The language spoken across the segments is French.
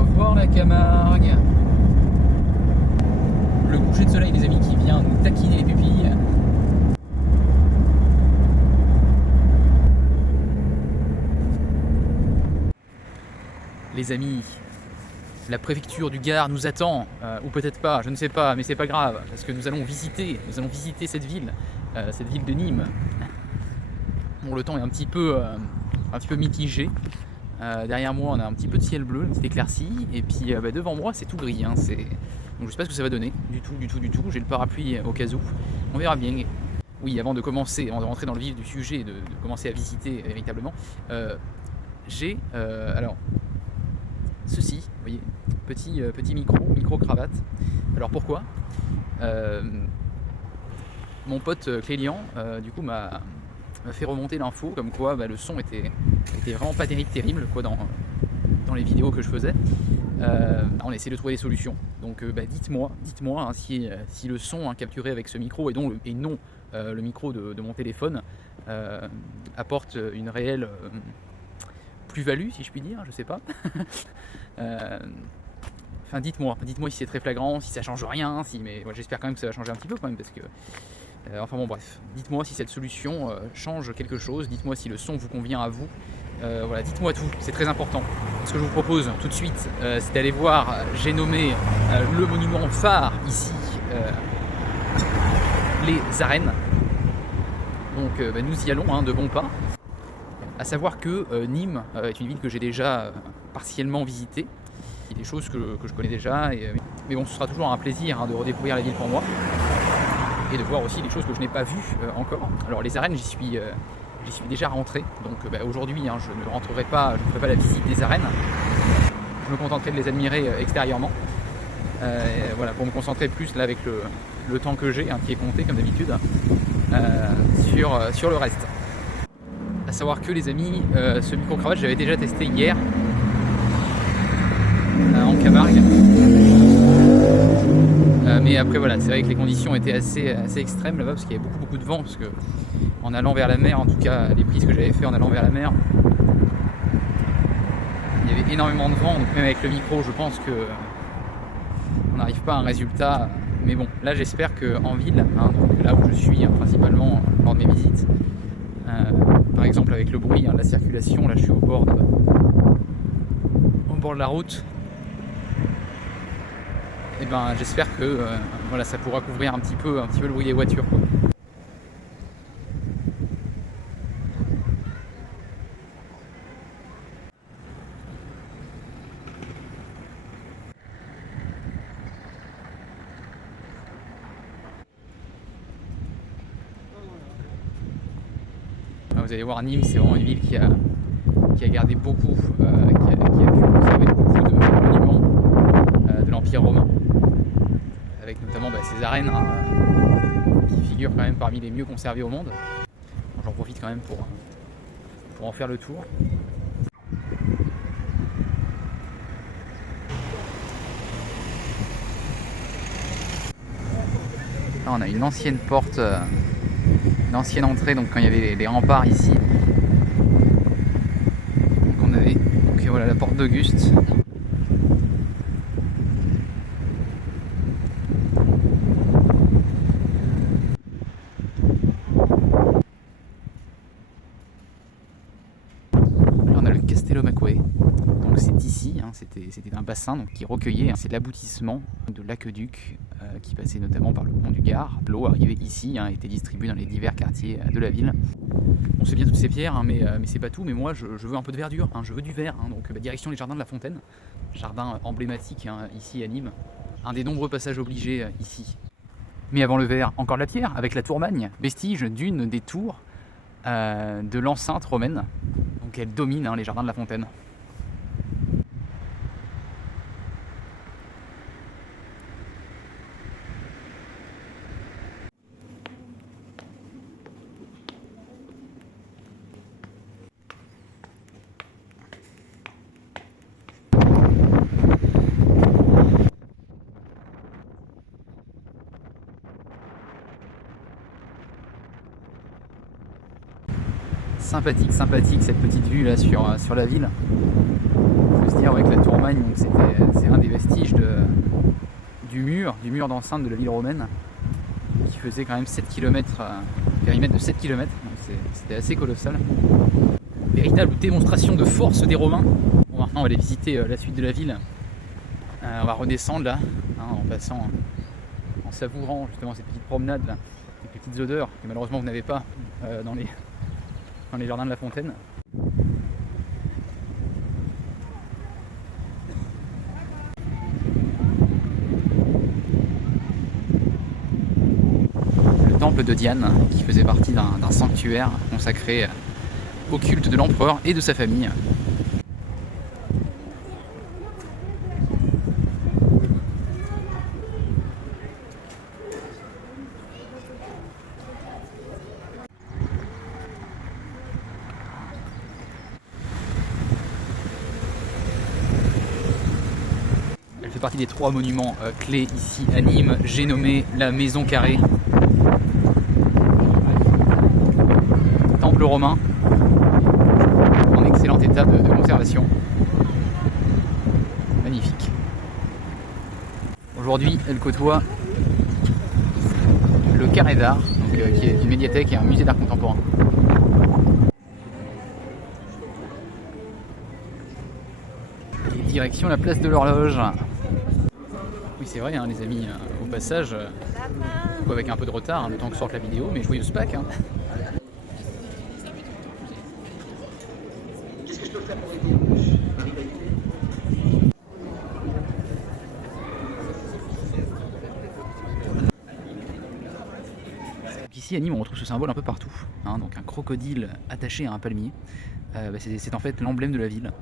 revoir la Camargue. Le coucher de soleil, les amis, qui vient nous taquiner les pupilles. Les amis, la préfecture du Gard nous attend, ou peut-être pas, je ne sais pas, mais c'est pas grave, parce que nous allons visiter cette ville de Nîmes. Bon, le temps est un petit peu mitigé. Derrière moi, on a un petit peu de ciel bleu, une petite éclaircie, et puis devant moi, c'est tout gris. Hein, donc je sais pas ce que ça va donner, du tout. J'ai le parapluie au cas où, on verra bien. Oui, avant de rentrer dans le vif du sujet, de commencer à visiter véritablement, j'ai alors ceci, vous voyez, petit micro cravate. Alors pourquoi mon pote Clélian, du coup, m'a fait remonter l'info comme quoi le son était vraiment pas terrible quoi, dans les vidéos que je faisais. On essaie de trouver des solutions. Donc dites-moi hein, si le son capturé avec ce micro et non le micro de mon téléphone apporte une réelle plus-value, si je puis dire, je sais pas. Enfin, dites-moi si c'est très flagrant, si ça change rien, mais j'espère quand même que ça va changer un petit peu quand même, parce que enfin bon, bref, dites-moi si cette solution change quelque chose, dites-moi si le son vous convient à vous, voilà, dites-moi tout, c'est très important. Ce que je vous propose tout de suite, c'est d'aller voir, j'ai nommé le monument phare ici, les arènes. Donc nous y allons de bons pas. À savoir que Nîmes est une ville que j'ai déjà partiellement visitée. Il y a des choses que je connais déjà, mais bon, ce sera toujours un plaisir de redécouvrir la ville pour moi et de voir aussi des choses que je n'ai pas vues encore. Alors les arènes, j'y suis déjà rentré, donc aujourd'hui je ne rentrerai pas, je ne ferai pas la visite des arènes. Je me contenterai de les admirer extérieurement. Voilà, pour me concentrer plus là avec le temps que j'ai, qui est compté comme d'habitude, sur le reste. À savoir que les amis, ce micro-cravate, j'avais déjà testé hier en Camargue. Mais après voilà, c'est vrai que les conditions étaient assez extrêmes là-bas, parce qu'il y avait beaucoup de vent, parce que en allant vers la mer, en tout cas les prises que j'avais fait en allant vers la mer, il y avait énormément de vent, donc même avec le micro je pense que on n'arrive pas à un résultat. Mais bon, là j'espère qu'en ville, donc là où je suis principalement lors de mes visites, par exemple avec le bruit, la circulation, là je suis au bord de la route, et j'espère que voilà, ça pourra couvrir un petit peu le bruit des voitures, quoi. Vous allez voir, Nîmes, c'est vraiment une ville qui a gardé beaucoup, qui a pu conserver beaucoup de monuments de l'Empire romain, avec notamment ces arènes qui figurent quand même parmi les mieux conservées au monde. J'en profite quand même pour en faire le tour. Là, on a une ancienne porte, une ancienne entrée, donc quand il y avait les remparts ici. Donc on avait voilà, la porte d'Auguste. Là on a le Castello Macquae. Donc c'est ici, c'était un bassin donc, qui recueillait, c'est l'aboutissement de l'aqueduc qui passait notamment par le pont du Gard. L'eau arrivait ici, était distribuée dans les divers quartiers de la ville. On sait bien toutes ces pierres, mais c'est pas tout. Mais moi, je veux un peu de verdure, je veux du vert. Donc direction les jardins de la Fontaine, jardin emblématique ici à Nîmes. Un des nombreux passages obligés ici. Mais avant le vert, encore de la pierre, avec la Tourmagne, vestige d'une des tours de l'enceinte romaine. Donc elle domine les jardins de la Fontaine. sympathique cette petite vue là sur la ville. Il faut se dire, ouais, que la Tourmagne, c'est un des vestiges du mur d'enceinte de la ville romaine, qui faisait quand même 7 km, périmètre de 7 km, donc c'était assez colossal. Véritable démonstration de force des Romains. Bon, maintenant on va aller visiter la suite de la ville. On va redescendre là, en passant, en savourant justement ces petites promenades là, avec les petites odeurs que malheureusement vous n'avez pas dans les jardins de la Fontaine. Le temple de Diane, qui faisait partie d'un sanctuaire consacré au culte de l'empereur et de sa famille. Elle fait partie des 3 monuments clés ici à Nîmes. J'ai nommé la Maison Carrée. Temple romain, en excellent état de conservation. Magnifique. Aujourd'hui, elle côtoie le Carré d'Art, qui est une médiathèque et un musée d'art contemporain. Et direction la place de l'Horloge. Oui, c'est vrai, les amis, au passage, avec un peu de retard, le temps que sorte la vidéo, mais joyeuse Pâques. Qu'est-ce que je peux faire pour aider ? Ici à Nîmes, on retrouve ce symbole un peu partout, donc un crocodile attaché à un palmier. C'est en fait l'emblème de la ville.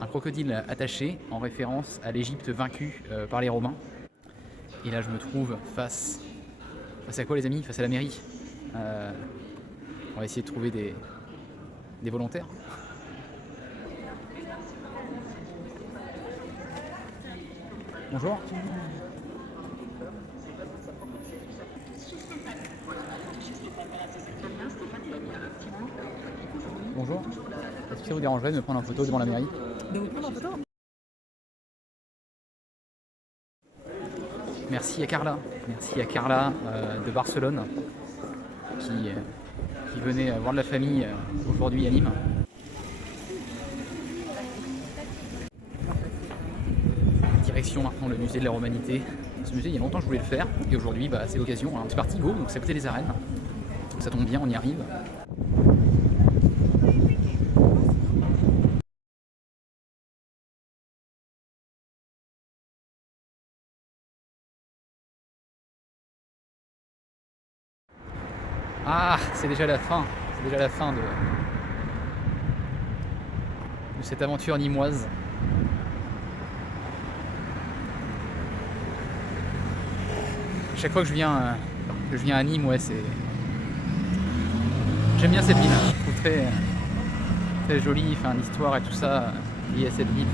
Un crocodile attaché en référence à l'Égypte vaincue par les Romains. Et là je me trouve face à quoi les amis ? Face à la mairie. On va essayer de trouver des volontaires. Bonjour. Bonjour. Est-ce que ça vous dérangerait de me prendre en photo devant la mairie ? De vous prendre en photo ? Merci à Carla de Barcelone qui venait voir de la famille aujourd'hui à Nîmes. Direction maintenant le musée de la Romanité. Ce musée, il y a longtemps que je voulais le faire et aujourd'hui c'est l'occasion. C'est parti, go, donc c'est à côté des arènes. Donc ça tombe bien, on y arrive. Ah, c'est déjà la fin de cette aventure nîmoise. Chaque fois que je viens à Nîmes, j'aime bien cette ville. Je trouve très, très jolie, l'histoire et tout ça lié à cette ville.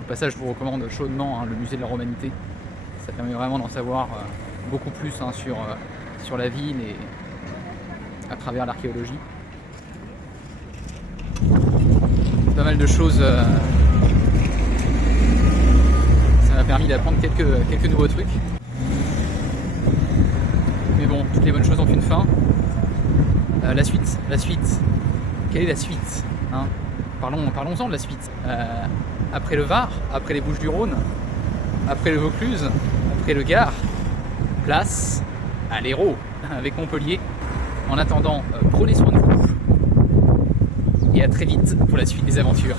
Au passage, je vous recommande chaudement le musée de la Romanité. Ça permet vraiment d'en savoir beaucoup plus sur la ville et à travers l'archéologie. Pas mal de choses. Ça m'a permis d'apprendre quelques nouveaux trucs. Mais bon, toutes les bonnes choses ont une fin. La suite. Quelle est la suite, Parlons-en de la suite. Après le Var, après les Bouches-du-Rhône, après le Vaucluse, après le Gard, place à l'Hérault avec Montpellier. En attendant, prenez soin de vous et à très vite pour la suite des aventures.